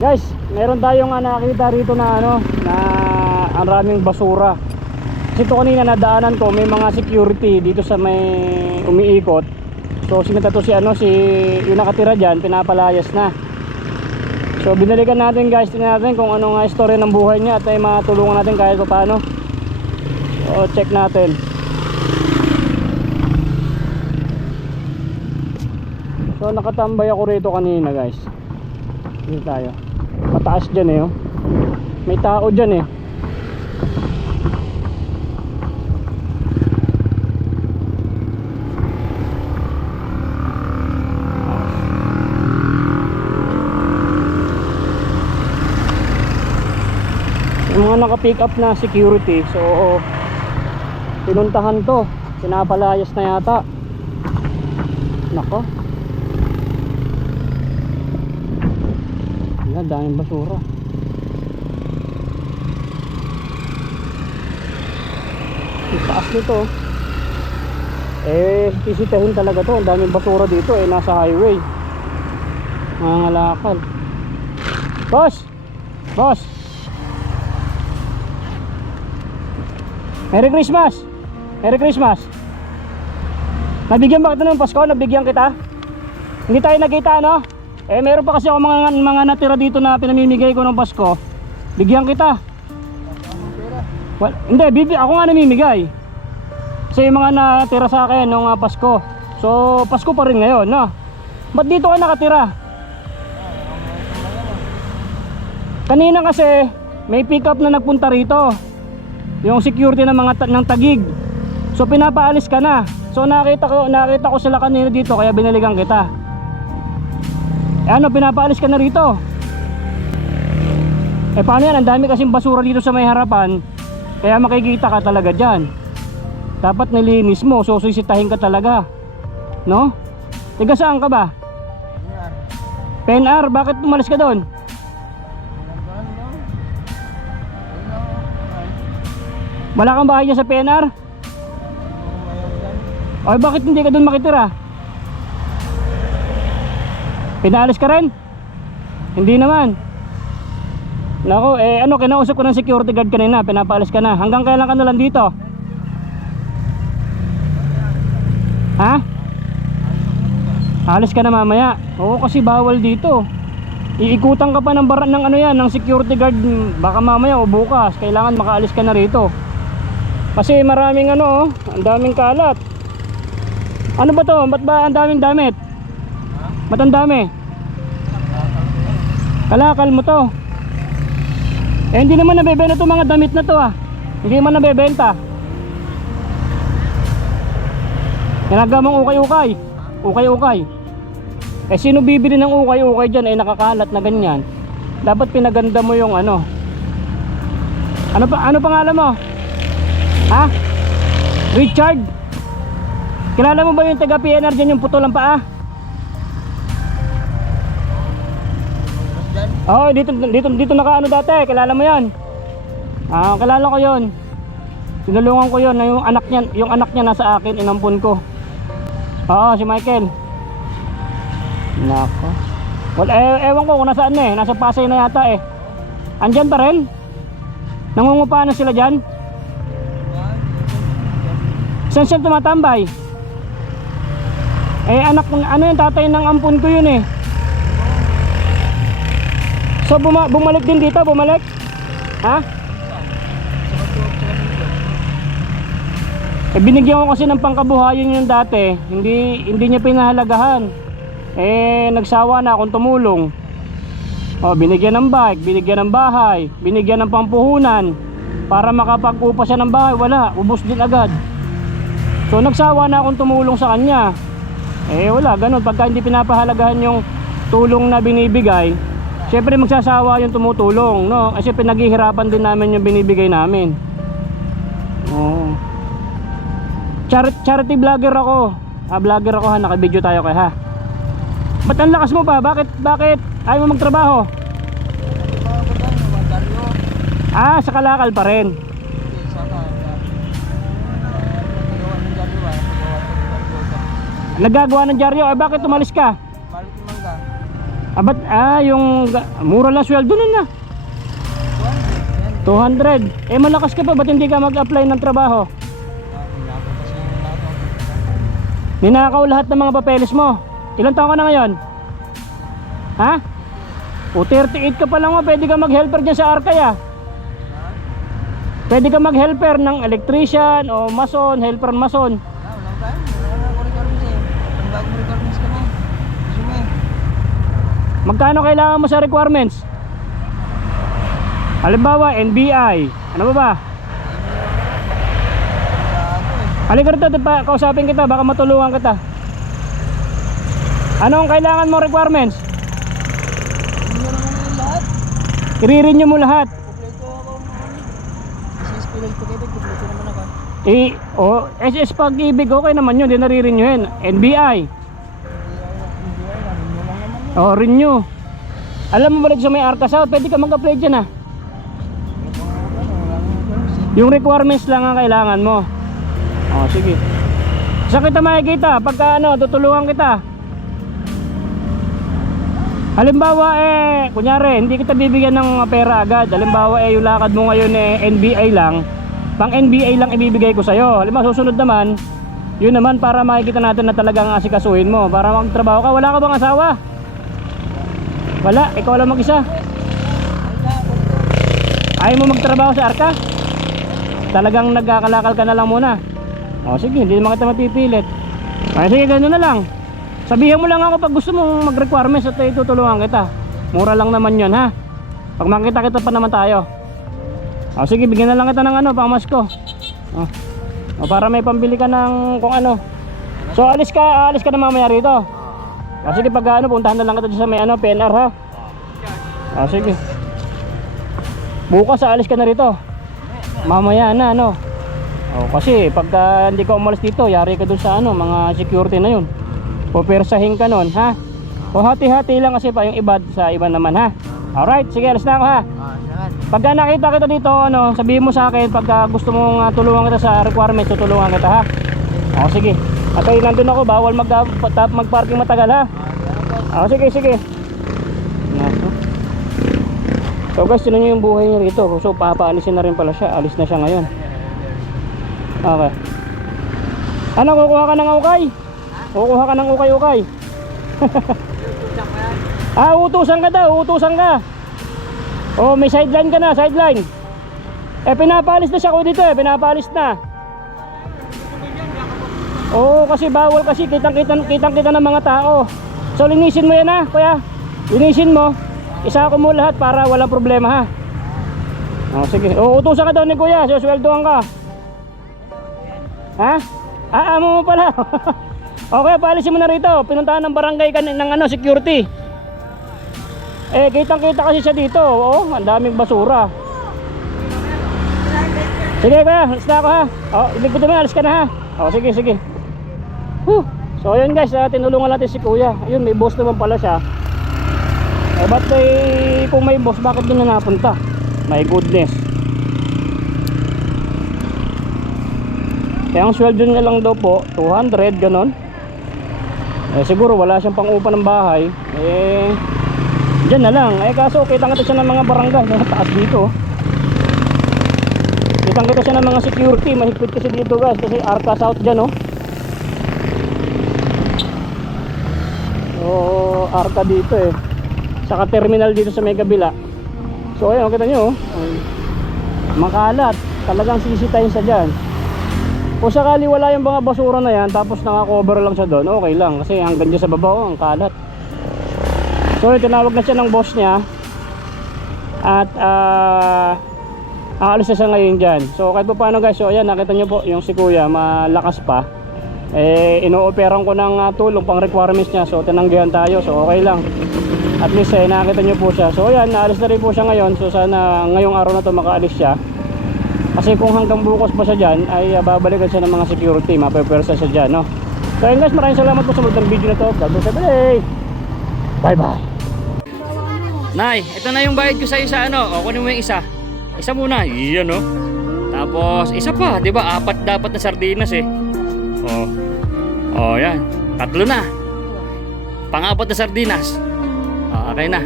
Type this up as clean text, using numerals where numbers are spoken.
Guys, meron tayong nakita rito na na ang raming basura. Kasi ito kanina nadaanan ko, may mga security dito sa may umiikot. So sinita to si yung nakatira diyan, pinapalayas na. So binalikan natin guys, tingnan natin kung ano nga istorya ng buhay niya at ay matulungan natin kahit paano. So check natin. So nakatambay ako rito kanina guys. Dito tayo. Mataas dyan oh. May tao dyan Yung mga naka-pick up na security. So pinuntahan to, pinapalayas na yata. Nako, yan, daming basura. Yung taas nito sisitahin talaga to. Ang daming basura dito nasa highway, mga ngalakal. Boss, boss, Merry Christmas! Merry Christmas! Nabigyan ba kita ng Pasko? Nabigyan kita? Hindi tayo nagkita meron pa kasi ako mga natira dito na pinamimigay ko ng Pasko. Bigyan kita. Well, hindi, ako nga namimigay. Kasi yung mga natira sa akin nung Pasko. So Pasko pa rin ngayon Ba't dito ka nakatira? Kanina kasi may pick up na nagpunta rito, yung security ng Taguig. So pinapaalis ka na. So nakita ko sila kanina dito, kaya binalikan kita. Pinapaalis ka na rito. Paano yan? Ang dami kasing basura dito sa may harapan, kaya makikita ka talaga dyan. Dapat nilinis mo. So sisitahin ka talaga, no? Tiga saan ka ba? PNR. Bakit umalis ka doon? Wala kang bahay dyan sa PNR? Ay, bakit hindi ka doon makitira? Pinalis ka rin? Hindi naman. Nako, kinausap ko ng security guard kanina, pinapalis ka na. Hanggang kailan ka na lang dito? Ha? Alis ka na mamaya. Oo, kasi bawal dito. Iikutan ka pa ng ng security guard. Baka mamaya o bukas kailangan makaalis ka na rito. Kasi maraming ang daming kalat. Ano ba to? Ba't ba ang daming damit? Ba't ang dami? Kalakal mo to. Hindi naman nabebenta itong mga damit na to Hindi man nabebenta. Ginagamang ukay-ukay. Ukay-ukay. Sino bibili ng ukay-ukay dyan nakakalat na ganyan? Dapat pinaganda mo yung ano pangalan mo? Ha? Richard? Kilala mo ba yung taga PNR dyan, yung putol ang paa? Oo, dito naka dati. Kilala mo yan? Kilala ko yon. Tinulungan ko yon. Yung anak niya nasa akin, inampun ko. Oo, si Michael. Nako. Well, ewan ko kung nasaan nasa Pasay na yata Andyan pa rin? Nangungupahan na sila dyan? Saan siya tumatambay? Yung tatay ng ampun ko yun So bumalik din dito, bumalik? Ha? Binigyan ko kasi ng pangkabuhayan yung dati. Hindi niya pinahalagahan. Nagsawa na akong tumulong. Binigyan ng bike, binigyan ng bahay, binigyan ng pampuhunan para makapag-upa siya ng bahay. Wala, ubos din agad. So nagsawa na akong tumulong sa kanya. Wala, ganun. Pagka hindi pinapahalagahan yung tulong na binibigay, syempre magsasawa yung tumutulong, no? Kasi pinaghihirapan din namin yung binibigay namin. Charity vlogger ako. Vlogger ako naka-video tayo ha. Ba't ang lakas mo pa? Bakit ayaw mo magtrabaho? Sa Kalakal pa rin. Naggagawa ng dyaryo. Bakit umalis ka? Yung mura lang sweldo nun na. 200. Malakas ka pa, ba't hindi ka mag-apply ng trabaho? Ninakaw lahat ng mga papeles mo. Ilang taon ka na ngayon? Ha? 38 ka pa lang, pwede ka mag-helper dyan sa Arkay ah. Pwede ka mag-helper ng electrician o mason, helper mason. Magkano kailangan mo sa requirements? Halimbawa, NBI. Ano ba? Halika rito, kausapin kita, baka matulungan kita. Ano ang kailangan mo requirements? I-renew mo lahat. SS Pag-ibig, okay naman yun, di nare-renewin. NBI. Renew. Alam mo ba rin sa may Arca South, pwede ka mag-apply dyan ah. Yung requirements lang ang kailangan mo. Sige. Saan kita makikita? Pagka tutulungan kita. Halimbawa kunyari, hindi kita bibigyan ng pera agad. Halimbawa yung lakad mo ngayon NBI lang. Pang NBI lang ibibigay ko sa'yo. Halimbawa susunod naman, yun naman para makikita natin na talagang asikasuhin mo. Para magtrabaho ka. Wala ka bang asawa? Wala, ikaw lang mag-isa. Ayaw mo magtrabaho sa Arca? Talagang nagkakalakal ka na lang muna. Sige, hindi naman kita mapipilit. Sige, gano'n na lang. Sabihan mo lang ako pag gusto mong mag-requirements at tutulungan kita. Mura lang naman yun ha. Pag makita-kita pa naman tayo. Sige, bigyan na lang kita ng pamasko. Para may pambili ka ng kung ano. So alis ka na mamaya rito. Sige, pag puntahan na lang kita sa may PNR ha. Sige. Bukas alis ka na rito. Mamaya na kasi pagka hindi ka umalis dito, yari ka dun sa mga security na yun. Pupersahin ka nun ha. Hati-hati lang kasi pa yung iba sa iba naman ha. Alright, sige, alis na ako ha. Pagka nakita kita dito, sabihin mo sa akin pagka gusto mong tulungan kita sa requirements, tutulungan kita ha. Sige. At nandun ako, bawal mag-parking matagal ha. Sige. So guys, tinan nyo yung buhay niya rito. So papaalisin na rin pala siya. Alis na siya ngayon. Okay. Kukuha ka ng ukay? Kukuha ka ng ukay-ukay? Utusan ka daw, utusan ka. May sideline ka na, sideline. Pinapalis na siya ko dito pinapalis na. Kasi bawal kasi kitang-kita ng mga tao. So linisin mo yan ha, kuya. Linisin mo. Isa ko mo lahat para walang problema ha. Sige. Utusan ka daw ni kuya, susweldohan ka. Ha? Amo mo pala. Okay, paalisin mo na rito. Pinuntahan ng barangay ka ng security. Kitang-kita kasi siya dito. Ang daming basura. Sige kuya, alis na ako ha. Iligpit mo, alis ka na ha. Sige. So ayun guys, tinulungan natin si kuya. Ayun, may boss naman pala siya. Kung may boss, bakit doon na napunta? My goodness. Kaya ang sweldo niya lang daw po 200, ganon. Siguro wala siyang pang-upa ng bahay. Diyan na lang. Kaso kitang-kita siya ng mga barangay na taas dito. Kitang-kita siya ng mga security. Mahigpit kasi dito guys, kasi Arca South dyan Arca dito saka terminal dito sa may kabila. So ayun, kita nyo makalat. Talagang sisitahin sa dyan. Kung sakali wala yung mga basura na yan, tapos naka-cover lang siya doon, okay lang. Kasi hanggang dyan sa baba ang kalat. So tinawag na siya ng boss niya. At aalis na siya ngayon dyan. So kahit pa paano guys, so ayan, nakita nyo po yung si kuya malakas pa. Ino-operan ko ng tulong pang requirements niya. So tinanggihan tayo, so okay lang. At least nakita nyo po siya. So ayan, naalis na rin po siya ngayon. So sana ngayong araw na to makaalis siya. Kasi kung hanggang bukas pa siya dyan, ay babalikan siya ng mga security. Mapepersa siya dyan So ayun guys, maraming salamat po sa mga video na to. God bless everybody. Bye bye. Nay, ito na yung bayad ko sa isa kunin mo yung isa. Isa muna, yan Tapos isa pa, 'di ba? 4 dapat na sardinas yan. 3 na. Pang-4 na sardinas. Okay na.